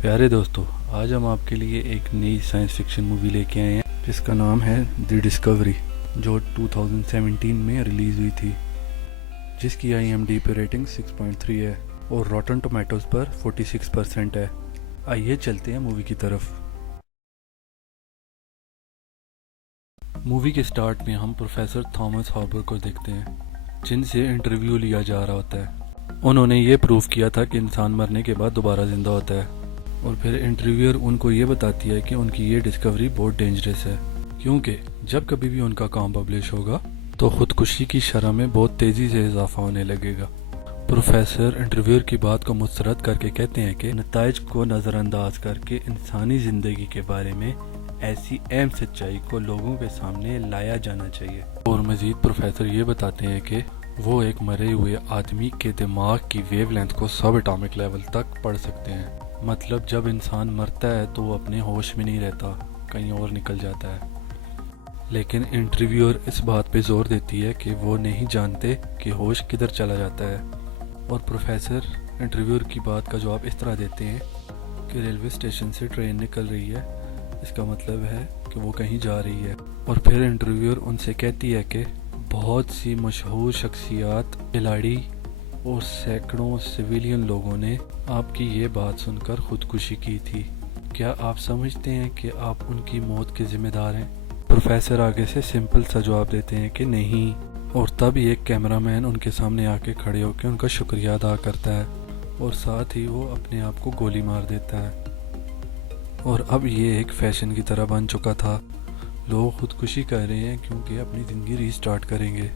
پیارے دوستو، آج ہم آپ کے لیے ایک نئی سائنس فکشن مووی لے کے آئے ہیں جس کا نام ہے دی ڈسکوری، جو 2017 میں ریلیز ہوئی تھی، جس کی IMDb پہ ریٹنگ 6.3 ہے اور روٹن ٹومیٹوز پر 46% ہے۔ آئیے چلتے ہیں مووی کی طرف۔ مووی کے سٹارٹ میں ہم پروفیسر تھامس ہاربر کو دیکھتے ہیں، جن سے انٹرویو لیا جا رہا ہوتا ہے۔ انہوں نے یہ پروف کیا تھا کہ انسان مرنے کے بعد دوبارہ زندہ ہوتا ہے، اور پھر انٹرویور ان کو یہ بتاتی ہے کہ ان کی یہ ڈسکوری بہت ڈینجرس ہے، کیونکہ جب کبھی بھی ان کا کام پبلش ہوگا تو خودکشی کی شرح میں بہت تیزی سے اضافہ ہونے لگے گا۔ پروفیسر انٹرویور کی بات کو مسترد کر کے کہتے ہیں کہ نتائج کو نظر انداز کر کے انسانی زندگی کے بارے میں ایسی اہم سچائی کو لوگوں کے سامنے لایا جانا چاہیے، اور مزید پروفیسر یہ بتاتے ہیں کہ وہ ایک مرے ہوئے آدمی کے دماغ کی ویو لینتھ کو سب اٹامک لیول تک پڑھ سکتے ہیں۔ مطلب جب انسان مرتا ہے تو وہ اپنے ہوش میں نہیں رہتا، کہیں اور نکل جاتا ہے۔ لیکن انٹرویور اس بات پہ زور دیتی ہے کہ وہ نہیں جانتے کہ ہوش کدھر چلا جاتا ہے، اور پروفیسر انٹرویور کی بات کا جواب اس طرح دیتے ہیں کہ ریلوے اسٹیشن سے ٹرین نکل رہی ہے، اس کا مطلب ہے کہ وہ کہیں جا رہی ہے۔ اور پھر انٹرویور ان سے کہتی ہے کہ بہت سی مشہور شخصیات، کھلاڑی اور سینکڑوں سویلین لوگوں نے آپ کی یہ بات سن کر خودکشی کی تھی۔ کیا آپ سمجھتے ہیں کہ آپ ان کی موت کے ذمہ دار ہیں؟ پروفیسر آگے سے سمپل سا جواب دیتے ہیں کہ نہیں، اور تب ایک کیمرہ مین ان کے سامنے آ کے کھڑے ہو کے ان کا شکریہ ادا کرتا ہے، اور ساتھ ہی وہ اپنے آپ کو گولی مار دیتا ہے۔ اور اب یہ ایک فیشن کی طرح بن چکا تھا، لوگ خودکشی کر رہے ہیں کیونکہ اپنی زندگی ری سٹارٹ کریں گے،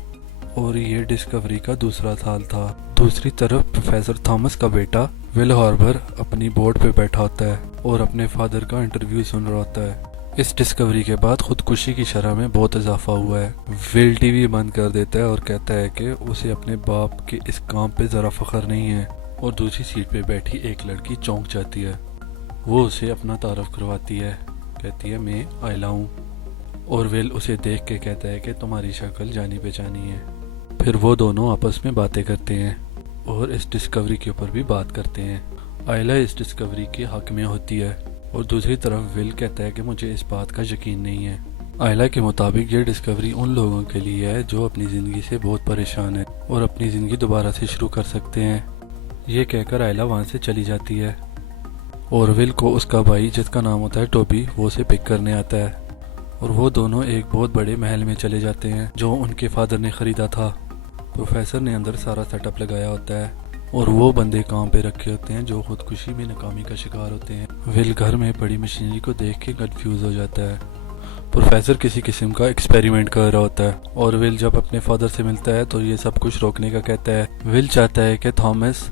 اور یہ ڈسکوری کا دوسرا سال تھا۔ دوسری طرف پروفیسر تھامس کا بیٹا ول ہاربر اپنی بورڈ پہ بیٹھا ہوتا ہے اور اپنے فادر کا انٹرویو سن رہا ہوتا ہے۔ اس ڈسکوری کے بعد خودکشی کی شرح میں بہت اضافہ ہوا ہے۔ ول ٹی وی بند کر دیتا ہے اور کہتا ہے کہ اسے اپنے باپ کے اس کام پہ ذرا فخر نہیں ہے، اور دوسری سیٹ پہ بیٹھی ایک لڑکی چونک جاتی ہے۔ وہ اسے اپنا تعارف کرواتی ہے، کہتی ہے میں آئلہ ہوں، اور ول اسے دیکھ کے کہتا ہے کہ تمہاری شکل جانی پہچانی ہے۔ پھر وہ دونوں آپس میں باتیں کرتے ہیں اور اس ڈسکوری کے اوپر بھی بات کرتے ہیں۔ آئلہ اس ڈسکوری کے حق میں ہوتی ہے، اور دوسری طرف ول کہتا ہے کہ مجھے اس بات کا یقین نہیں ہے۔ آئلہ کے مطابق یہ ڈسکوری ان لوگوں کے لیے ہے جو اپنی زندگی سے بہت پریشان ہیں اور اپنی زندگی دوبارہ سے شروع کر سکتے ہیں۔ یہ کہہ کر آئلہ وہاں سے چلی جاتی ہے، اور ول کو اس کا بھائی جس کا نام ہوتا ہے ٹوبی، وہ اسے پک کرنے آتا ہے، اور وہ دونوں ایک بہت بڑے محل میں چلے جاتے ہیں جو ان کے فادر نے خریدا تھا۔ پروفیسر نے اندر سارا سیٹ اپ لگایا ہوتا ہے، اور وہ بندے کام پہ رکھے ہوتے ہیں جو خودکشی میں ناکامی کا شکار ہوتے ہیں۔ ول گھر میں پڑی مشینری کو دیکھ کے کنفیوز ہو جاتا ہے۔ پروفیسر کسی قسم کا ایکسپیریمنٹ کر رہا ہوتا ہے، اور ول جب اپنے فادر سے ملتا ہے تو یہ سب کچھ روکنے کا کہتا ہے۔ ول چاہتا ہے کہ تھامس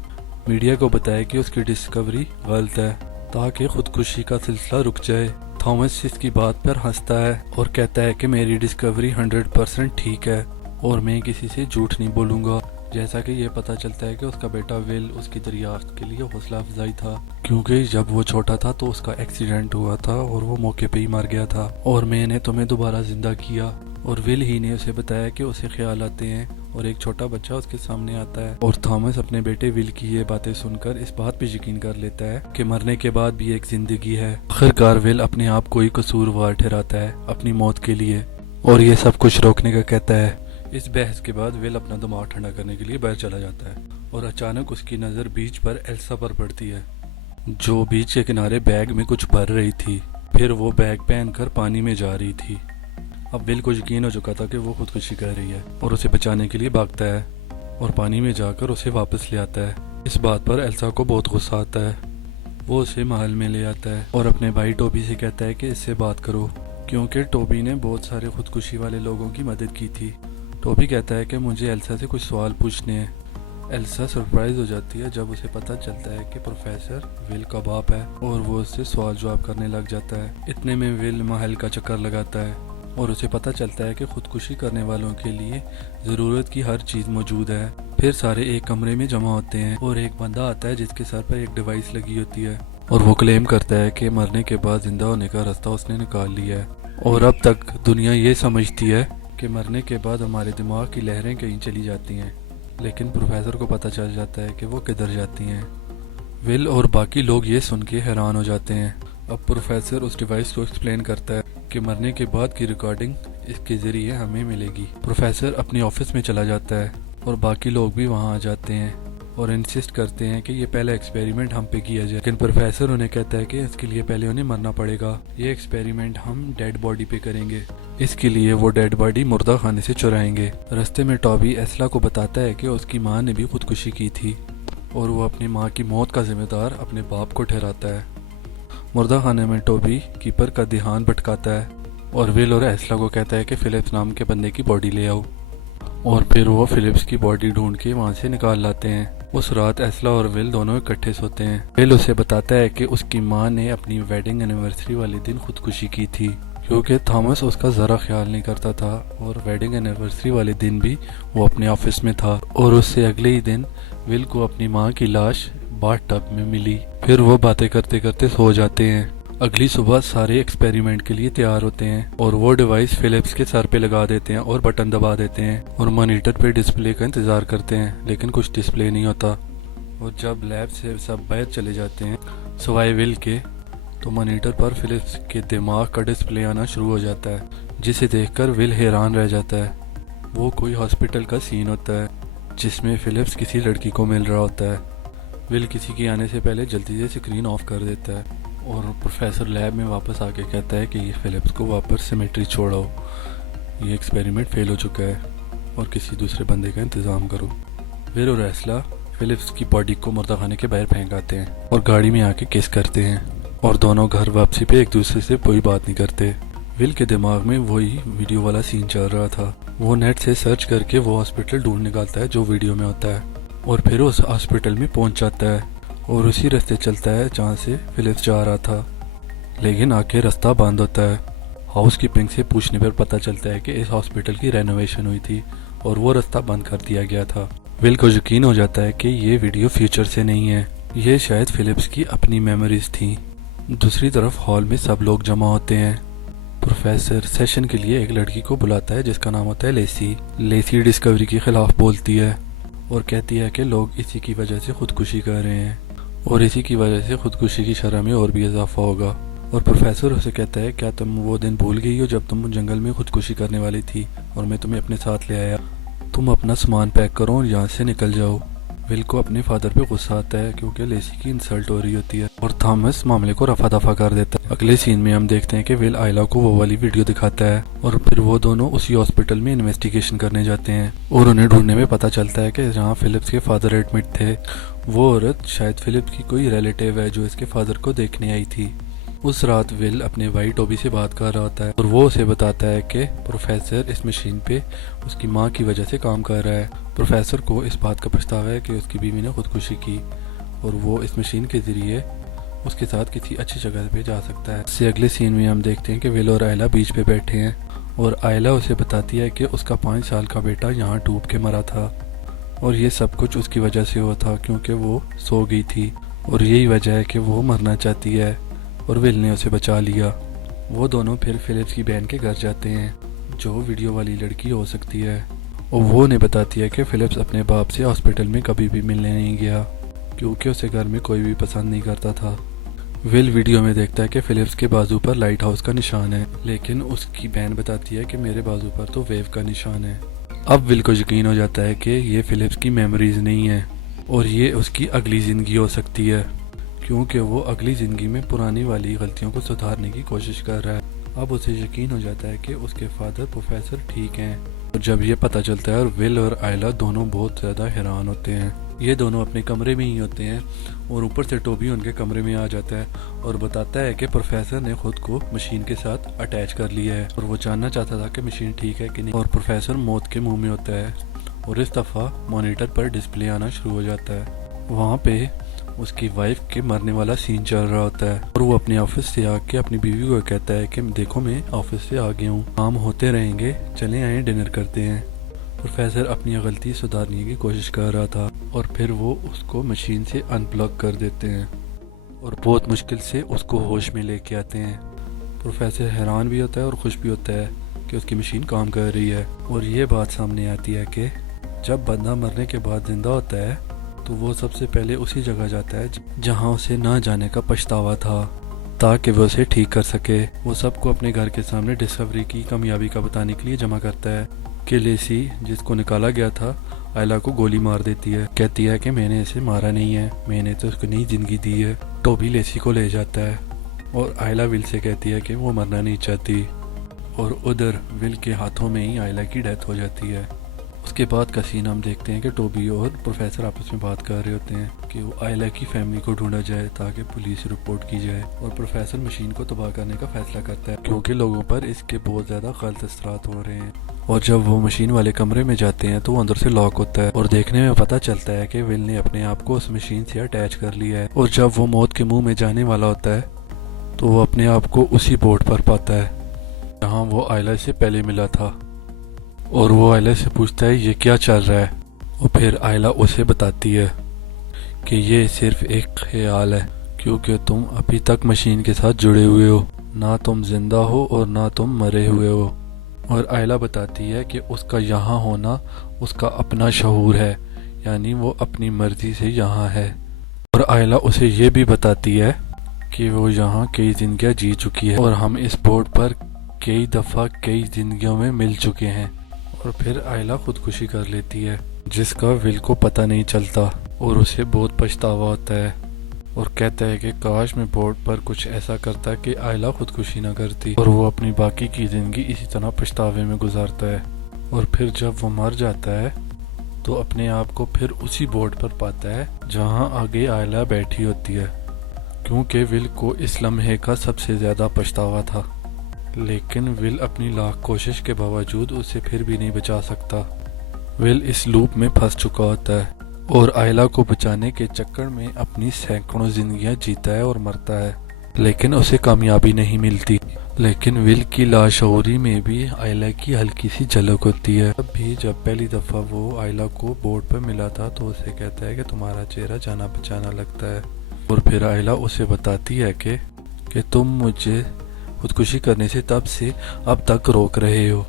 میڈیا کو بتائے کہ اس کی ڈسکوری غلط ہے تاکہ خودکشی کا سلسلہ رک جائے۔ تھامس اس کی بات پر ہنستا ہے اور کہتا ہے کہ میری ڈسکوری 100% ٹھیک ہے، اور میں کسی سے جھوٹ نہیں بولوں گا۔ جیسا کہ یہ پتہ چلتا ہے کہ اس کا بیٹا ول اس کی دریافت کے لیے حوصلہ افزائی تھا، کیونکہ جب وہ چھوٹا تھا تو اس کا ایکسیڈنٹ ہوا تھا اور وہ موقع پہ ہی مر گیا تھا، اور میں نے تمہیں دوبارہ زندہ کیا۔ اور ول ہی نے اسے بتایا کہ اسے خیال آتے ہیں اور ایک چھوٹا بچہ اس کے سامنے آتا ہے، اور تھامس اپنے بیٹے ول کی یہ باتیں سن کر اس بات پہ یقین کر لیتا ہے کہ مرنے کے بعد بھی ایک زندگی ہے۔ آخرکار ول اپنے آپ کو ہی قصوروار ٹھہراتا ہے اپنی موت کے لیے، اور یہ سب کچھ روکنے کا کہتا ہے۔ اس بحث کے بعد ول اپنا دماغ ٹھنڈا کرنے کے لیے باہر چلا جاتا ہے، اور اچانک اس کی نظر بیچ پر ایلسا پر پڑتی ہے، جو بیچ کے کنارے بیگ میں کچھ بھر رہی تھی۔ پھر وہ بیگ پہن کر پانی میں جا رہی تھی۔ اب ول کو یقین ہو چکا تھا کہ وہ خودکشی کر رہی ہے، اور اسے بچانے کے لیے بھاگتا ہے اور پانی میں جا کر اسے واپس لے آتا ہے۔ اس بات پر ایلسا کو بہت غصہ آتا ہے، وہ اسے محل میں لے آتا ہے اور اپنے بھائی ٹوبی سے کہتا ہے کہ اس سے بات کرو، کیونکہ ٹوبی نے بہت سارے خودکشی والے لوگوں کی مدد کی تھی۔ ٹوبی کہتا ہے کہ مجھے ایلسا سے کچھ سوال پوچھنے ہیں۔ ایلسا سرپرائز ہو جاتی ہے جب اسے پتہ چلتا ہے کہ پروفیسر ول کا باپ ہے، اور وہ اس سے سوال جواب کرنے لگ جاتا ہے۔ اتنے میں ول محل کا چکر لگاتا ہے اور اسے پتہ چلتا ہے کہ خودکشی کرنے والوں کے لیے ضرورت کی ہر چیز موجود ہے۔ پھر سارے ایک کمرے میں جمع ہوتے ہیں، اور ایک بندہ آتا ہے جس کے سر پر ایک ڈیوائس لگی ہوتی ہے، اور وہ کلیم کرتا ہے کہ مرنے کے بعد زندہ ہونے کا راستہ اس نے نکال لیا ہے، اور اب تک دنیا یہ سمجھتی ہے کہ مرنے کے بعد ہمارے دماغ کی لہریں کہیں چلی جاتی ہیں، لیکن پروفیسر کو پتہ چل جاتا ہے کہ وہ کدھر جاتی ہیں۔ ول اور باقی لوگ یہ سن کے حیران ہو جاتے ہیں۔ اب پروفیسر اس ڈیوائس کو ایکسپلین کرتا ہے کہ مرنے کے بعد کی ریکارڈنگ اس کے ذریعے ہمیں ملے گی۔ پروفیسر اپنی آفس میں چلا جاتا ہے اور باقی لوگ بھی وہاں آ جاتے ہیں اور انسسٹ کرتے ہیں کہ یہ پہلا ایکسپیریمنٹ ہم پہ کیا جائے، لیکن پروفیسر انہیں کہتا ہے کہ اس کے لیے پہلے انہیں مرنا پڑے گا، یہ ایکسپیریمنٹ ہم ڈیڈ باڈی پہ کریں گے، اس کے لیے وہ ڈیڈ باڈی مردہ خانے سے چرائیں گے۔ رستے میں ٹابی ایسلا کو بتاتا ہے کہ اس کی ماں نے بھی خودکشی کی تھی اور وہ اپنی ماں کی موت کا ذمہ دار اپنے باپ کو ٹھہراتا ہے۔ مردہ خانے میں ٹوبی کیپر کا دھیان بھٹکاتا ہے اور ول اور ایسلا کو کہتا ہے کہ فلپس نام کے بندے کی باڈی لے آؤ، اور پھر وہ فلپس کی باڈی ڈھونڈ کے وہاں سے نکال لاتے ہیں۔ اس رات ایسلا اور ول دونوں اکٹھے سوتے ہیں۔ ول اسے بتاتا ہے کہ اس کی ماں نے اپنی ویڈنگ اینیورسری والے دن خودکشی کی تھی، کیونکہ تھامس اس کا ذرا خیال نہیں کرتا تھا اور ویڈنگ اینیورسری والے دن بھی وہ اپنے آفس میں تھا، اور اس سے اگلے ہی دن ول کو اپنی ماں کی لاش باتھ ٹب میں ملی۔ پھر وہ باتیں کرتے کرتے سو جاتے ہیں۔ اگلی صبح سارے ایکسپیریمنٹ کے لیے تیار ہوتے ہیں اور وہ ڈیوائس فلپس کے سر پہ لگا دیتے ہیں اور بٹن دبا دیتے ہیں اور مانیٹر پہ ڈسپلے کا انتظار کرتے ہیں، لیکن کچھ ڈسپلے نہیں ہوتا۔ اور جب لیب سے سب باہر چلے جاتے ہیں سوائے ول کے، تو مانیٹر پر فلپس کے دماغ کا ڈسپلے آنا شروع ہو جاتا ہے، جسے دیکھ کر ول حیران رہ جاتا ہے۔ وہ کوئی ہاسپٹل کا سین ہوتا ہے جس میں فلپس کسی لڑکی کو مل رہا ہوتا ہے۔ ول کسی کے آنے سے پہلے جلدی سے اسکرین آف کر دیتا ہے اور پروفیسر لیب میں واپس آ کے کہتا ہے کہ یہ فلپس کو واپس سیمیٹری چھوڑاؤ، یہ ایکسپیریمنٹ فیل ہو چکا ہے اور کسی دوسرے بندے کا انتظام کرو۔ ول اور ایسلا فلپس کی باڈی کو مردہ خانے کے باہر پھینک آتے ہیں اور گاڑی میں آ کے کس کرتے ہیں، اور دونوں گھر واپسی پہ ایک دوسرے سے کوئی بات نہیں کرتے۔ ول کے دماغ میں وہی ویڈیو والا سین چل رہا تھا۔ وہ نیٹ سے سرچ کر کے وہ ہاسپٹل ڈھونڈ نکالتا ہے جو ویڈیو میں ہوتا ہے، اور پھر اس ہاسپٹل میں پہنچ جاتا ہے اور اسی رستے چلتا ہے جہاں سے فلپس جا رہا تھا، لیکن آ کے رستہ بند ہوتا ہے۔ ہاؤس کیپنگ سے پوچھنے پر پتہ چلتا ہے کہ اس ہاسپٹل کی رینوویشن ہوئی تھی اور وہ رستہ بند کر دیا گیا تھا۔ ول کو یقین ہو جاتا ہے کہ یہ ویڈیو فیوچر سے نہیں ہے، یہ شاید فلپس کی اپنی میموریز تھیں۔ دوسری طرف ہال میں سب لوگ جمع ہوتے ہیں۔ پروفیسر سیشن کے لیے ایک لڑکی کو بلاتا ہے جس کا نام ہوتا ہے لیسی۔ لیسی ڈسکوری کے خلاف بولتی ہے اور کہتی ہے کہ لوگ اسی کی وجہ سے خودکشی کر رہے ہیں اور اسی کی وجہ سے خودکشی کی شرح میں اور بھی اضافہ ہوگا۔ اور پروفیسر اسے کہتا ہے کیا تم وہ دن بھول گئی ہو جب تم جنگل میں خودکشی کرنے والی تھی اور میں تمہیں اپنے ساتھ لے آیا؟ تم اپنا سامان پیک کرو اور یہاں سے نکل جاؤ۔ ول کو اپنے فادر پہ غصہ آتا ہے کیونکہ لیسی کی انسلٹ ہو رہی ہوتی ہے اور تھامس معاملے کو رفع دفع کر دیتا ہے۔ اگلے سین میں ہم دیکھتے ہیں کہ ول آئلا کو وہ والی ویڈیو دکھاتا ہے اور پھر وہ دونوں اسی ہاسپٹل میں انویسٹیگیشن کرنے جاتے ہیں اور انہیں ڈھونڈنے میں پتہ چلتا ہے کہ جہاں فلپس کے فادر ایڈمٹ تھے وہ عورت شاید فلپس کی کوئی ریلیٹیو ہے جو اس کے فادر کو دیکھنے آئی تھی۔ اس رات ول اپنے بھائی ٹوبی سے بات کر رہا ہوتا ہے اور وہ اسے بتاتا ہے کہ پروفیسر اس مشین پہ اس کی ماں کی وجہ سے کام کر رہا ہے۔ پروفیسر کو اس بات کا پچھتاوا ہے کہ اس کی بیوی نے خودکشی کی اور وہ اس مشین کے ذریعے اس کے ساتھ کسی اچھی جگہ پہ جا سکتا ہے۔ اس سے اگلے سین میں ہم دیکھتے ہیں کہ ول اور آئلا بیچ پہ بیٹھے ہیں اور آئلا اسے بتاتی ہے کہ اس کا 5 سال کا بیٹا یہاں ڈوب کے مرا تھا اور یہ سب کچھ اس کی وجہ سے ہوا تھا کیونکہ وہ سو گئی تھی اور یہی وجہ ہے کہ وہ مرنا چاہتی ہے اور ول نے اسے بچا لیا۔ وہ دونوں پھر فلپس کی بہن کے گھر جاتے ہیں جو ویڈیو والی لڑکی ہو سکتی ہے اور وہ انہیں بتاتی ہے کہ فلپس اپنے باپ سے ہاسپٹل میں کبھی بھی ملنے نہیں گیا کیونکہ اسے گھر میں کوئی بھی پسند نہیں کرتا تھا۔ ول ویڈیو میں دیکھتا ہے کہ فلپس کے بازو پر لائٹ ہاؤس کا نشان ہے، لیکن اس کی بہن بتاتی ہے کہ میرے بازو پر تو ویو کا نشان ہے۔ اب ول کو یقین ہو جاتا ہے کہ یہ فلپس کی میموریز نہیں ہے اور یہ اس کی اگلی زندگی ہو سکتی ہے کیونکہ وہ اگلی زندگی میں پرانی والی غلطیوں کو سدھارنے کی کوشش کر رہا ہے۔ اب اسے یقین ہو جاتا ہے کہ اس کے فادر پروفیسر ٹھیک ہیں، اور جب یہ پتہ چلتا ہے اور ول اور آئلا دونوں بہت زیادہ حیران ہوتے ہیں۔ یہ دونوں اپنے کمرے میں ہی ہوتے ہیں اور اوپر سے ٹوبی ان کے کمرے میں آ جاتا ہے اور بتاتا ہے کہ پروفیسر نے خود کو مشین کے ساتھ اٹیچ کر لیا ہے اور وہ جاننا چاہتا تھا کہ مشین ٹھیک ہے کہ نہیں، اور پروفیسر موت کے منہ میں ہوتا ہے اور اس دفعہ مانیٹر پر ڈسپلے آنا شروع ہو جاتا ہے۔ وہاں پہ اس کی وائف کے مرنے والا سین چل رہا ہوتا ہے اور وہ اپنے آفس سے آ کے اپنی بیوی کو کہتا ہے کہ دیکھو میں آفس سے آ گیا ہوں، کام ہوتے رہیں گے، چلیں آئیں ڈنر کرتے ہیں۔ پروفیسر اپنی غلطی سدھارنے کی کوشش کر رہا تھا اور پھر وہ اس کو مشین سے ان پلگ کر دیتے ہیں اور بہت مشکل سے اس کو ہوش میں لے کے آتے ہیں۔ پروفیسر حیران بھی ہوتا ہے اور خوش بھی ہوتا ہے کہ اس کی مشین کام کر رہی ہے، اور یہ بات سامنے آتی ہے کہ جب بندہ مرنے کے بعد زندہ ہوتا ہے تو وہ سب سے پہلے اسی جگہ جاتا ہے جہاں اسے نہ جانے کا پچھتاوا تھا تاکہ وہ اسے ٹھیک کر سکے۔ وہ سب کو اپنے گھر کے سامنے ڈسکوری کی کامیابی کا بتانے کے لیے جمع کرتا ہے کہ لیسی جس کو نکالا گیا تھا آئلہ کو گولی مار دیتی ہے، کہتی ہے کہ میں نے اسے مارا نہیں ہے، میں نے تو اس کو نئی زندگی دی ہے۔ ٹوبی لیسی کو لے جاتا ہے اور آئلہ ول سے کہتی ہے کہ وہ مرنا نہیں چاہتی، اور ادھر ول کے ہاتھوں میں ہی آئلہ کی ڈیتھ ہو جاتی ہے۔ اس کے بعد کا سین ہم دیکھتے ہیں کہ ٹوبی اور پروفیسر آپس میں بات کر رہے ہوتے ہیں کہ وہ آئلہ کی فیملی کو ڈھونڈا جائے تاکہ پولیس رپورٹ کی جائے، اور پروفیسر مشین کو تباہ کرنے کا فیصلہ کرتا ہے کیونکہ لوگوں پر اس کے بہت زیادہ غلط اثرات ہو رہے ہیں۔ اور جب وہ مشین والے کمرے میں جاتے ہیں تو وہ اندر سے لاک ہوتا ہے، اور دیکھنے میں پتہ چلتا ہے کہ ول نے اپنے آپ کو اس مشین سے اٹیچ کر لیا ہے، اور جب وہ موت کے منہ میں جانے والا ہوتا ہے تو وہ اپنے آپ کو اسی بورڈ پر پاتا ہے جہاں وہ آئلہ سے پہلے ملا تھا، اور وہ آئلہ سے پوچھتا ہے یہ کیا چل رہا ہے، اور پھر آئلہ اسے بتاتی ہے کہ یہ صرف ایک خیال ہے کیونکہ تم ابھی تک مشین کے ساتھ جڑے ہوئے ہو، نہ تم زندہ ہو اور نہ تم مرے ہوئے ہو۔ اور آئلہ بتاتی ہے کہ اس کا یہاں ہونا اس کا اپنا شعور ہے، یعنی وہ اپنی مرضی سے یہاں ہے، اور آئلہ اسے یہ بھی بتاتی ہے کہ وہ یہاں کئی زندگیاں جی چکی ہے اور ہم اس بورڈ پر کئی دفعہ کئی زندگیوں میں مل چکے ہیں۔ اور پھر آئلہ خودکشی کر لیتی ہے جس کا ول کو پتہ نہیں چلتا، اور اسے بہت پچھتاوا ہوتا ہے اور کہتا ہے کہ کاش میں بورڈ پر کچھ ایسا کرتا کہ آئلہ خودکشی نہ کرتی، اور وہ اپنی باقی کی زندگی اسی طرح پچھتاوے میں گزارتا ہے۔ اور پھر جب وہ مر جاتا ہے تو اپنے آپ کو پھر اسی بورڈ پر پاتا ہے جہاں آگے آئلہ بیٹھی ہوتی ہے، کیونکہ ول کو اس لمحے کا سب سے زیادہ پچھتاوا تھا، لیکن ول اپنی لاکھ کوشش کے باوجود اسے پھر بھی نہیں بچا سکتا۔ ول اس لوپ میں پھنس چکا ہوتا ہے اور آئلہ کو بچانے کے چکر میں اپنی سینکڑوں زندگیاں جیتا ہے اور مرتا ہے، لیکن اسے کامیابی نہیں ملتی۔ لیکن ول کی لاشعوری میں بھی آئلہ کی ہلکی سی جھلک ہوتی ہے۔ اب بھی جب پہلی دفعہ وہ آئلہ کو بورڈ پر ملا تھا تو اسے کہتا ہے کہ تمہارا چہرہ جانا پہچانا لگتا ہے، اور پھر آئلہ اسے بتاتی ہے کہ تم مجھے خودکشی کرنے سے تب سے اب تک روک رہے ہو،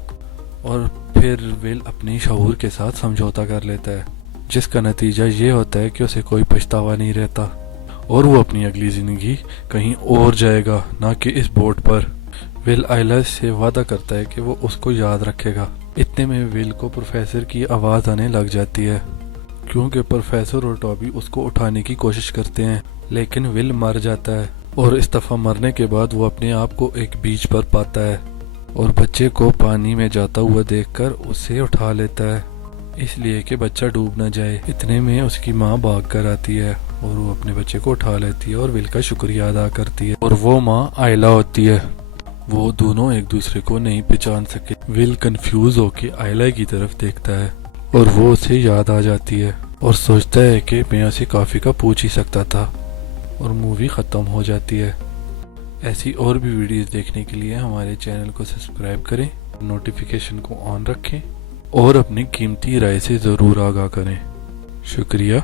اور پھر ول اپنی شعور کے ساتھ سمجھوتا کر لیتا ہے جس کا نتیجہ یہ ہوتا ہے کہ اسے کوئی پچھتاوا نہیں رہتا، اور وہ اپنی اگلی زندگی کہیں اور جائے گا نہ کہ اس بورڈ پر۔ ول آئلہ سے وعدہ کرتا ہے کہ وہ اس کو یاد رکھے گا۔ اتنے میں ول کو پروفیسر کی آواز آنے لگ جاتی ہے کیونکہ پروفیسر اور ٹوبی اس کو اٹھانے کی کوشش کرتے ہیں، لیکن ول مر جاتا ہے، اور اس دفعہ مرنے کے بعد وہ اپنے آپ کو ایک بیچ پر پاتا ہے اور بچے کو پانی میں جاتا ہوا دیکھ کر اسے اٹھا لیتا ہے اس لیے کہ بچہ ڈوب نہ جائے۔ اتنے میں اس کی ماں بھاگ کر آتی ہے اور وہ اپنے بچے کو اٹھا لیتی ہے اور ول کا شکریہ ادا کرتی ہے، اور وہ ماں آئلہ ہوتی ہے۔ وہ دونوں ایک دوسرے کو نہیں پہچان سکے۔ ول کنفیوز ہو کے آئلہ کی طرف دیکھتا ہے اور وہ اسے یاد آ جاتی ہے اور سوچتا ہے کہ میں اسے کافی کا پوچھ ہی سکتا تھا، اور مووی ختم ہو جاتی ہے۔ ایسی اور بھی ویڈیوز دیکھنے کے لیے ہمارے چینل کو سبسکرائب کریں، نوٹیفیکیشن کو آن رکھیں اور اپنی قیمتی رائے سے ضرور آگاہ کریں۔ شکریہ۔